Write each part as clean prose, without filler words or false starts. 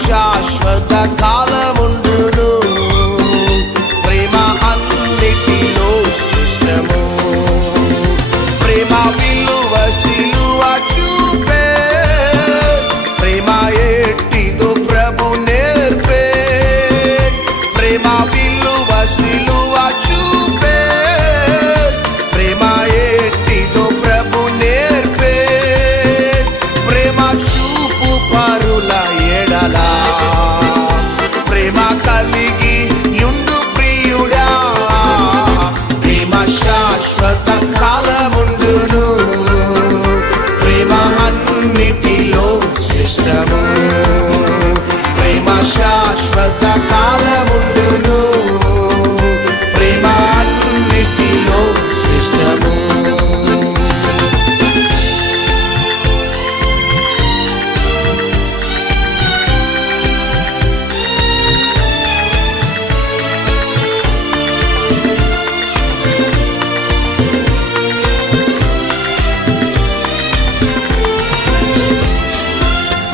శాశ్వత కాలముండును ప్రేమ అన్నిటిలో శ్రేష్టము ప్రేమ విలువ సిలువ చూపే ప్రేమ ఎట్టిదో ప్రభు నేర్పే ప్రేమ విలువ సిలువ చూపే ప్రేమ ఎట్టిదో ప్రభు నేర్పే ప్రేమ చూపు పరుల ఎడలా ప్రేమ కలిగి యుండు ప్రియుడా ప్రేమ శాశ్వత కాలముండును ప్రేమ అన్నిటిలో శ్రేష్టము ప్రేమ శాశ్వత కాలముండును ప్రేమ అన్నిటిలో శ్రేష్టము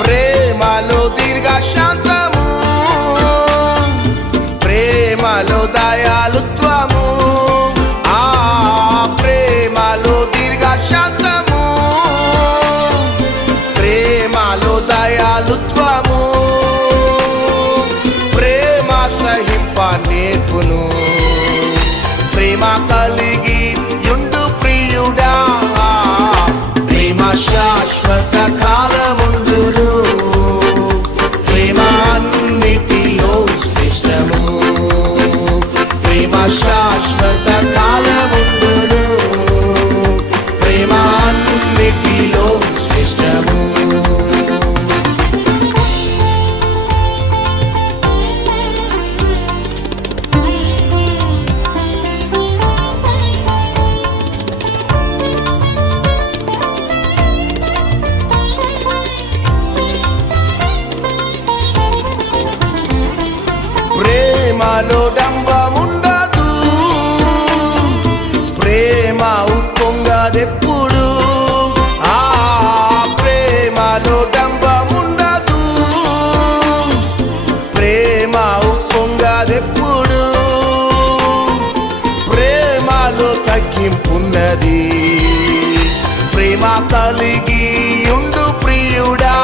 ప్రేమలో దీర్ఘశాంతము ప్రేమలో దయాలుత్వము ఆ ప్రేమలో దీర్ఘశాంతము ప్రేమలో దయాలుత్వము ప్రేమ సహింప నేర్పును ప్రేమ కలిగి యుండు ప్రియుడా ప్రేమ శాశ్వత కాలముండును ప్రేమ అన్నిటిలో శ్రేష్టము ప్రేమ శాశ్వత కాలముండును ప్రేమ అన్నిటిలో శ్రేష్టము ప్రేమలో డంబముండదు ప్రేమ ఉప్పొంగదెప్పుడు ఆ ప్రేమలో డంబముండదు ప్రేమ ఉప్పొంగదెప్పుడు ప్రేమలో తగ్గింపున్నది ప్రేమ కలిగి యుండు ప్రియుడా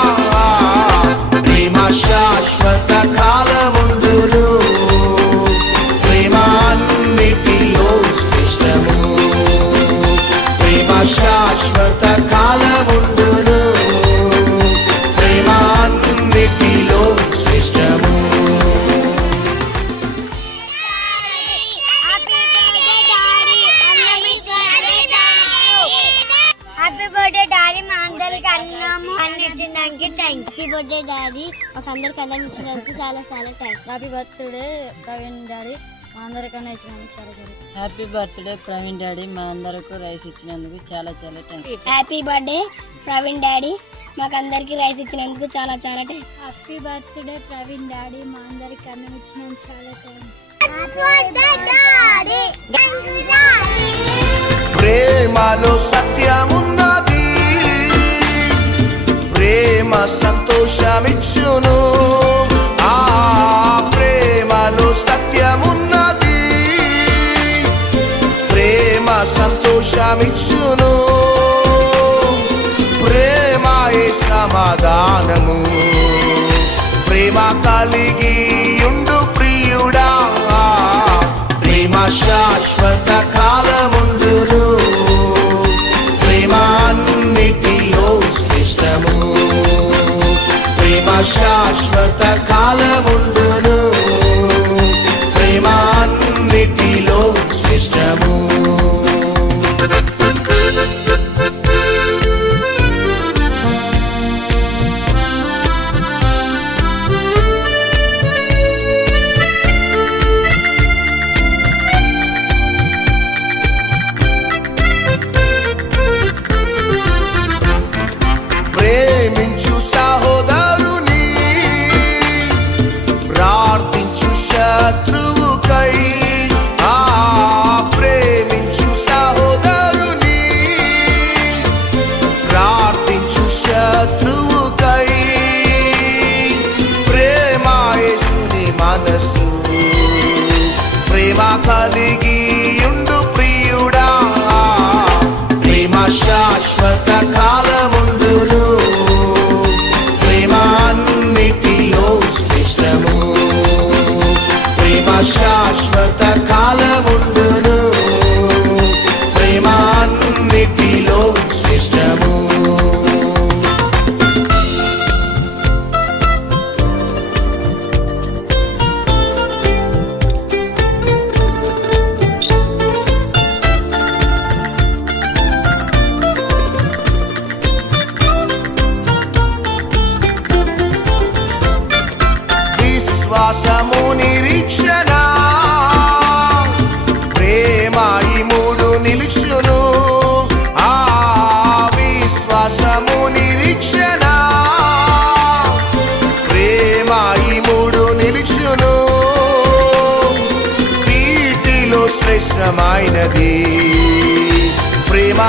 ప్రేమ శాశ్వత కాలముండును ప్రేమ అన్నిటిలో శ్రేష్టము ప్రేమ శాశ్వత కాలముండును ప్రేమ అన్నిటిలో శ్రేష్టము హ్యాపీ బర్త్డే డాడీ మా అందరికి అన్నము అన్ని ఇచ్చినందుకు హ్యాపీ బర్త్డే డాడీ మాకు అందరికి అన్నం ఇచ్చినందుకు చాలా చాలా thanks happy birthday Praveen daddy మా అందరికన్నా ఇచ్చినందుకు చాలా చాలా హ్యాపీ బర్త్డే ప్రవీణ్ డాడీ మా అందరికి రైస్ ఇచ్చినందుకు చాలా చాలా thanks happy birthday Praveen daddy మాకు అందరికి రైస్ ఇచ్చినందుకు చాలా చాలా thanks happy birthday Praveen daddy మా అందరికి అన్నం ఇచ్చినందుకు చాలా థ్యాంక్స్ ప్రేమలో సత్యమున్నది ప్రేమ సంతోషమిచ్చును ఆ ప్రేమలో సత్యమున్నది ప్రేమ సంతోషమిచ్చును ప్రేమయే సమాధానము ప్రేమ కలిగి యుండు ప్రియుడా ప్రేమ శాశ్వత కాలముండును ప్రేమ అన్నిటిలో శ్రేష్టము ప్రేమ శాశ్వత కాలముండును ప్రేమ అన్నిటిలో శ్రేష్టము శ్రేష్టమైనది ప్రేమ